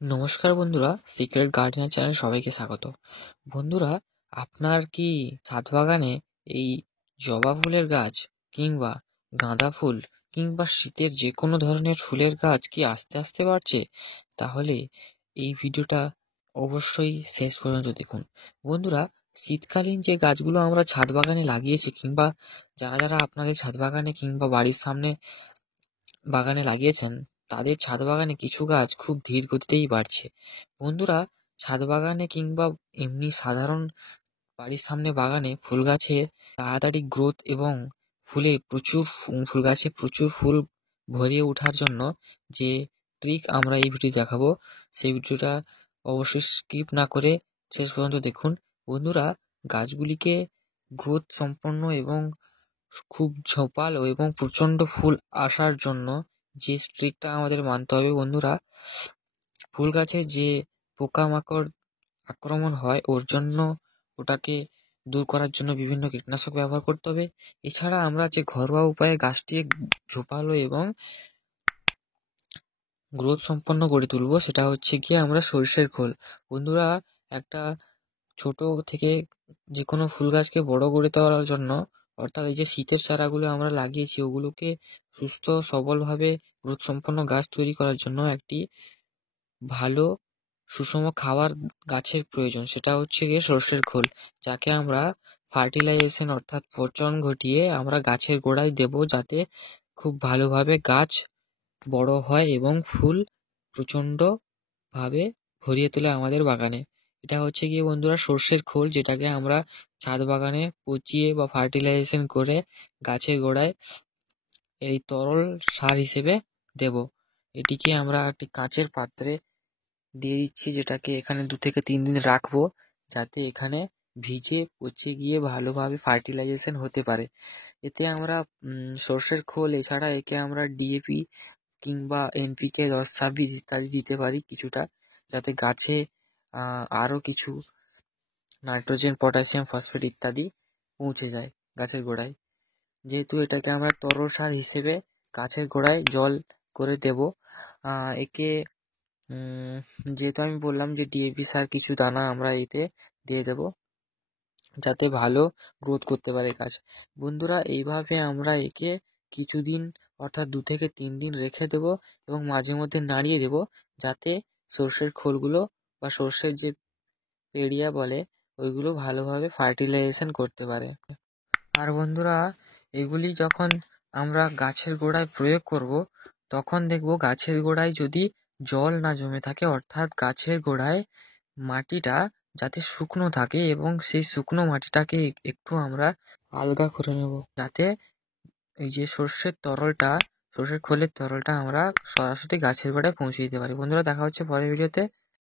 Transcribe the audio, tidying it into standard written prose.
নমস্কার বন্ধুরা, secret gardener চ্যানেলে সবাইকে স্বাগত। বন্ধুরা, আপনার কি ছাদ বাগানে এই জবা ফুলের গাছ কিংবা গাঁদা ফুল কিংবা শীতের যে কোনো ধরনের ফুলের গাছ কি আস্তে আস্তে বাড়ছে? তাহলে এই ভিডিওটা অবশ্যই শেষ পর্যন্ত দেখুন। বন্ধুরা, শীতকালীন যে গাছগুলো আমরা ছাদ বাগানে লাগিয়েছি কিংবা যারা যারা আপনাদের ছাদ বাগানে কিংবা বাড়ির সামনে বাগানে লাগিয়েছেন, তাদের ছাদ বাগানে কিছু গাছ খুব ধীর গতিতেই বাড়ছে। বন্ধুরা, ছাদ বাগানে কিংবা এমনি সাধারণ বাড়ির সামনে বাগানে ফুল গাছের তাড়াতাড়ি গ্রোথ এবং ফুল গাছে প্রচুর ফুল ভরিয়ে ওঠার জন্য যে ট্রিক আমরা এই ভিডিও দেখাবো, সেই ভিডিওটা অবশ্যই স্কিপ না করে শেষ পর্যন্ত দেখুন। বন্ধুরা, গাছগুলিকে গ্রোথ সম্পন্ন এবং খুব ঝোপালো এবং প্রচণ্ড ফুল আসার জন্য যে ট্রিকটা আমাদের মানতে হবে বন্ধুরা, ফুল গাছে যে পোকামাকড় আক্রমণ হয় ওর জন্য ওটাকে দূর করার জন্য বিভিন্ন কীটনাশক ব্যবহার করতে হবে। এছাড়া আমরা যে ঘরোয়া উপায়ে গাছটিকে ঝোপালো এবং গ্রোথ সম্পন্ন করে তুলবো সেটা হচ্ছে গিয়ে আমরা সরষের খোল। বন্ধুরা, একটা ছোট থেকে যে কোনো ফুল গাছকে বড় করে তোলার জন্য, অর্থাৎ এই যে শীতের চারাগুলো আমরা লাগিয়েছি ওগুলোকে সুস্থ সবলভাবে গ্রোথ সম্পন্ন গাছ তৈরি করার জন্য একটি ভালো সুষম খাবার গাছের প্রয়োজন, সেটা হচ্ছে গিয়ে সর্ষের খোল, যাকে আমরা ফার্টিলাইজেশন অর্থাৎ পচন ঘটিয়ে আমরা গাছের গোড়ায় দেব, যাতে খুব ভালোভাবে গাছ বড় হয় এবং ফুল প্রচণ্ডভাবে ভরিয়ে তোলে আমাদের বাগানে। এটা হচ্ছে গিয়ে বন্ধুরা সর্ষের খোল, যেটাকে আমরা ছাদ বাগানে পচিয়ে বা ফার্টিলাইজেশন করে গাছের গোড়ায় এই তরল সার হিসেবে দেব। এটিকে আমরা একটি কাঁচের পাত্রে দিয়ে দিচ্ছি, যেটাকে এখানে 2 থেকে 3 দিন রাখবো, যাতে এখানে ভিজে পচে গিয়ে ভালোভাবে ফার্টিলাইজেশন হতে পারে। এতে আমরা সর্ষের খোল এছাড়া একে আমরা ডিএপি কিংবা এনপিকে 10-26 ইত্যাদি দিতে পারি কিছুটা, যাতে গাছে আরও কিছু নাইট্রোজেন, পটাশিয়াম, ফসফেট ইত্যাদি পৌঁছে যায় গাছের গোড়ায়। যেহেতু এটাকে আমরা তরল সার হিসেবে গাছের গোড়ায় জল করে দেব, একে যেহেতু আমি বললাম যে ডিএপি সার কিছু দানা আমরা এতে দিয়ে দেব, যাতে ভালো গ্রোথ করতে পারে গাছ। বন্ধুরা, এইভাবে আমরা একে কিছুদিন অর্থাৎ 2 থেকে 3 দিন রেখে দেব এবং মাঝে মধ্যে নাড়িয়ে দেব, যাতে সর্ষের খোলগুলো বা সর্ষের যে পেড়িয়া বলে ওইগুলো ভালোভাবে ফার্টিলাইজেশন করতে পারে। আর বন্ধুরা, এগুলি যখন আমরা গাছের গোড়ায় প্রয়োগ করব, তখন দেখব গাছের গোড়ায় যদি জল না জমে থাকে, অর্থাৎ গাছের গোড়ায় মাটিটা যাতে শুকনো থাকে এবং সেই শুকনো মাটিটাকে একটু আমরা আলগা করে নেব, যাতে এই যে সর্ষের খোলের তরলটা আমরা সরাসরি গাছের গোড়ায় পৌঁছে দিতে পারি। বন্ধুরা, দেখা হচ্ছে পরের ভিডিওতে।